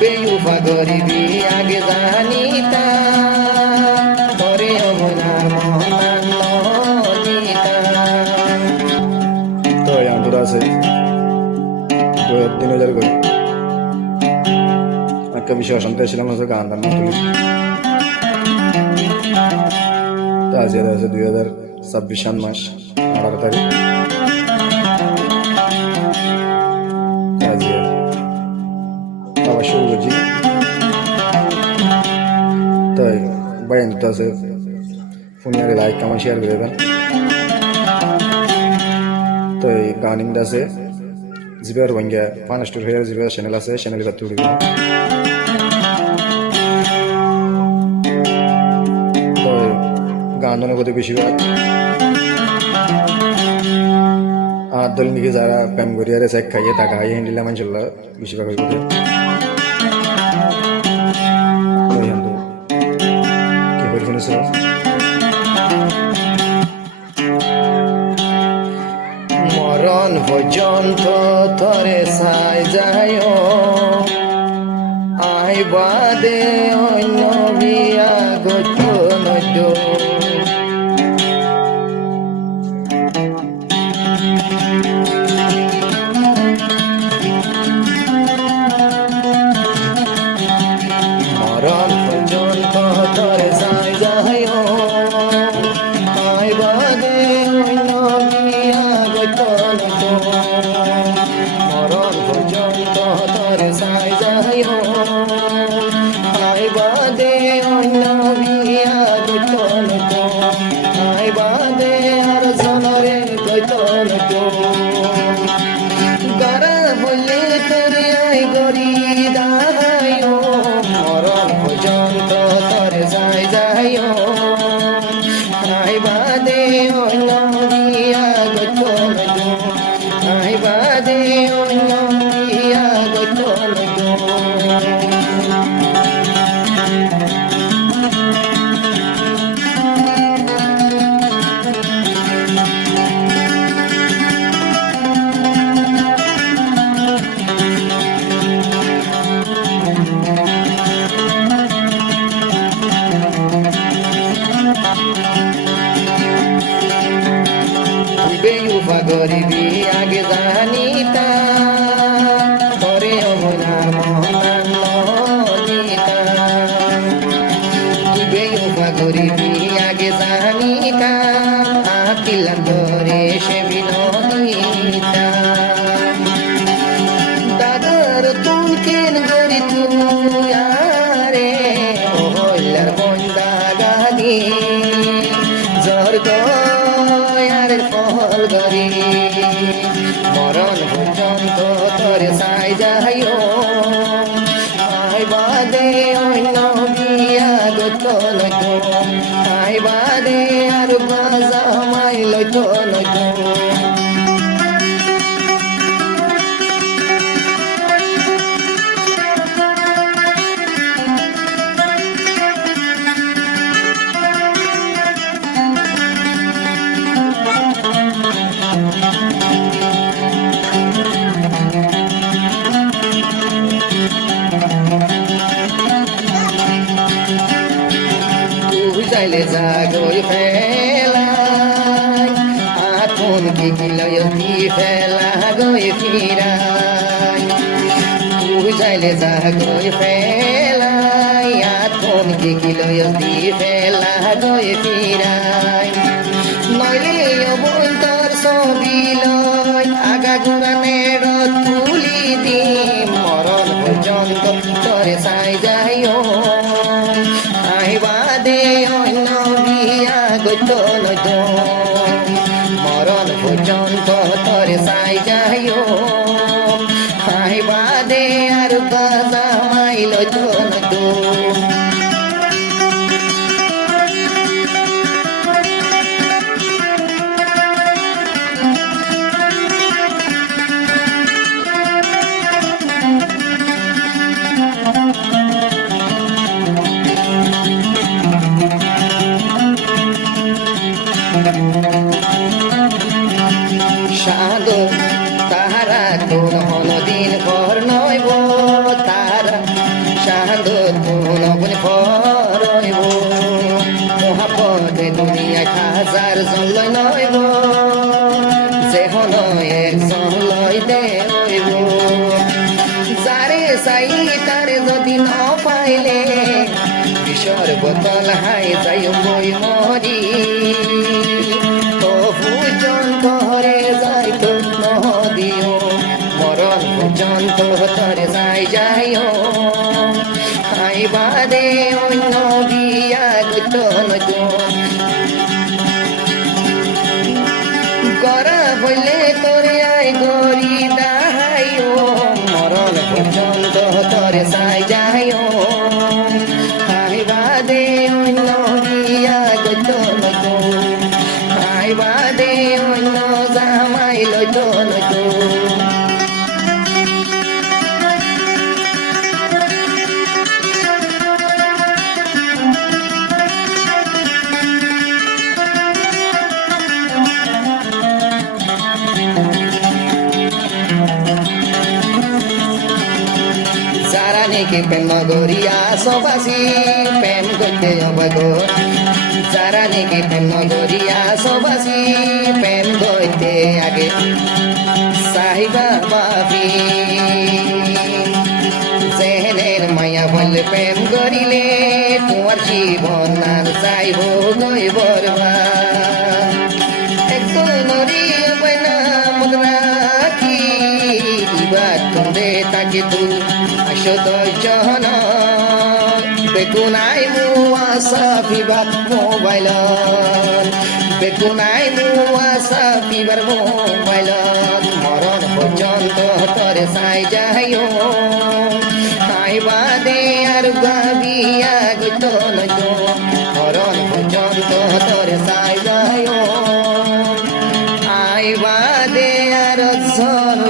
বেউফা গরিবি আগে জানিতা করে অবনার মহান নদিতা। তো আন্তর আছে 3000 করে একটা বিষয় অশান্তি ছিলাম গান টান তুলি। তো আজ আছে 2026 সাল মাস 18 তারিখ। আবার শুরু করছি। তাই ভাই তো আছে ফোনে লাইক কমেন্ট শেয়ার করে দেবেন। তো এই গানিংটা আছে জিবার বঙ্গা ফানাস্টোর হয়ে জিবার চ্যানেল আছে চ্যানেল বাদ তুলি। তো গান করতে বেশিরভাগ আর দল নিকে যারা প্যাম করিয়ারে চেক খাইয়ে টাকা খাইয়ে হ্যান্ডিলা মানছিল বেশিরভাগ হয়ে কি করে শুনেছিল। মরণ পর্যন্ত তরে চাই যায় আইবাদে অন্য বিয়া গত নদ্য। মরণ পর্যন্ত তরে চাই যায় আইবাদে অন্য বিয়া গত নদ্য। মরণ পর্যন্ত তরে চাই যায় আইবাদে অন্য বিয়া গত নদ্য। আইবাদে আর জনরে গত নদ্য। গারা বললে তোরে আই গরি দায় মরণ পর্যন্ত তরে যাই যায় আইবাদে অন্য বিয়া গত নদ্য। আইবাদে অন্য বিয়া গত নদ্য। বেউফা গরিবি আগে জানিতা করে অবনার মহান নদিতা। বেউফা গরিবি আগে জানিতা আকিলাম ধরে সে বিনদিতা। দাদার তুলকেন গরি তুই আরে ও হইলার বন্দা গাদি জর গয়ার ফল গরি। মরণ পর্যন্ত তরে চাই যায় আইবাদে অন্য বিয়া গত নদ্য। আইবাদে আর বাজা মাই লইত নদ্য। চাইলে জাগই ফেলাই আতন কি কিলয়তি ফেলা গই ফিরাই। তুই চাইলে জাগই ফেলাই আতন কি কিলয়তি ফেলা গই ফিরাই। নইলে অবন্তর ছবি লই আগা গুড়ানের তুলি দিম। মরণ পর্যন্ত তরে চাই যায় আইবাদে অন্য বিয়া গত নদ্য। মরণ পর্যন্ত তরে চাই যায় আইবাদে আর বাজা মাই লইত নদ্য। সাধু তাহারা তোর হনদিন পর নইব তারা চাঁদত কোন বনে ফরইব মহাপদে দুনিয়ায় হাজার জন লয় নইব যেহন একজন লয় দেব যারে চাই তারে যদি ন পাইলে বিষর বোতল হাই যাই বই মরি তবু জন্তরে যাই তো নদিও মরণ পর্যন্ত তরে যাই যাইও হাই বাদে অন্য বিয়া গুত নতুন গড়া হইলে তোরে আই গরি দাহাইও মরণ পর্যন্ত তরে যাই যাইও হাই বাদে অন্য বিয়া গুত নতুন হাই বাদে অন্য জামাই লইত নতুন যারা নাকি প্রেম নগরিয়া সবাসী প্রেম করতে অবগ যারা নাকি প্রেম নগরিয়া সবাসী প্রেম করতে আগে সাহিবা বাবি জেহেনের মায়া বলে প্রেম করিলে তোমার জীবন আর চাইব গই বরবাদ একজন নরি বইনা মুদ্রা কি ইবাদ তুন্দে তাকে তুই আসদর্জন বেগুনাই মুয়াসা বিবাদ মোবাইল বেগুনাই মুয়াসা বিবার মোবাইল মরণ পর্যন্ত তরে চাই যাইও হাই বাদে আর গাবিয়া গীত নয় মরণ পর্যন্ত তরে চাই যাইও আই বাদে আর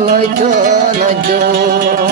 লইত নয়